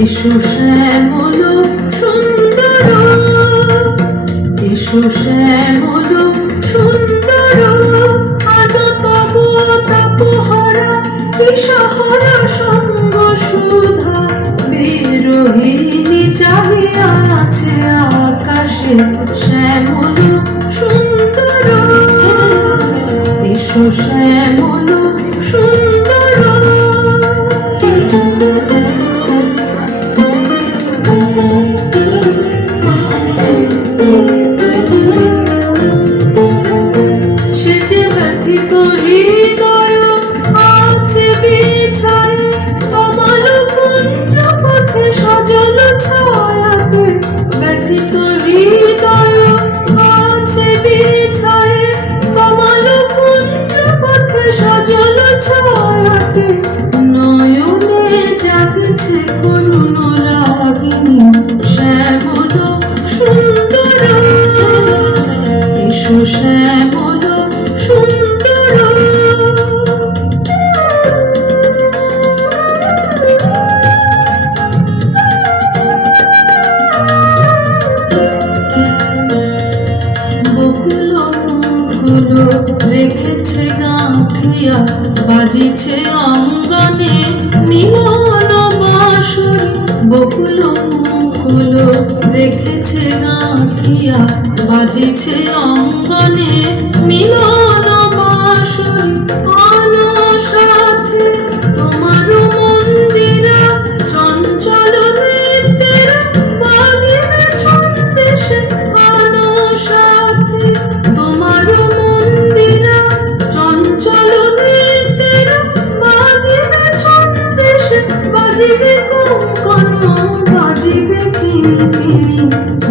এসো শ্যামল সুন্দর, এসো শ্যামল সুন্দর, আলো তব তাপহারা দিশাহারা সঙ্গ সুধা বিরোহিণী চাহিয়া আছে আকাশে শ্যামল সুন্দর, এসো শ্যামল সুন্দর। সে যে ব্যথিত হৃদয় আছে বিছায় কমল কুঞ্জ পথে সজল ছায়াতে, ব্যথিত হৃদয় আছে বিছায় কমল কুঞ্জ পথে সজল ছায়াতে, নয়নে জাগছে করুণ রাগিনী শ্যামল সুন্দর, এসো শ্যামল সুন্দর। বকুল মুকুল রেখেছে গাঁথিয়া বাজিছে অঙ্গনে মিলন বাঁশরি, বকুল মুকুল রেখেছে গাঁথিয়া বাজিছে অঙ্গনে মিলন বাঁশরি, আনো সাথে তোমার মন্দিরা চঞ্চল নৃত্যের বাজিবে ছন্দেশে, আনো সাথে তোমার মন্দিরা চঞ্চল নৃত্যের বাজিবে ছন্দেশে, বাজিবে কঙ্কণ বাজিবে কিঙ্কিণী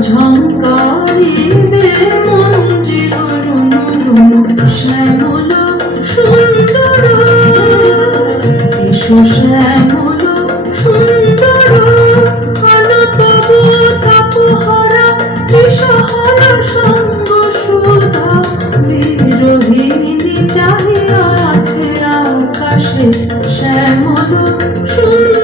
ঝঙ্কারিবে মঞ্জির রুনু শ্যামল সুন্দর, এসো শ্যামল সুন্দর, আলো তব তাপহারা দিশাহারা সঙ্গ সুধা বিরোহিণী চাহিয়া আছে আকাশে শ্যামল সুন্দর।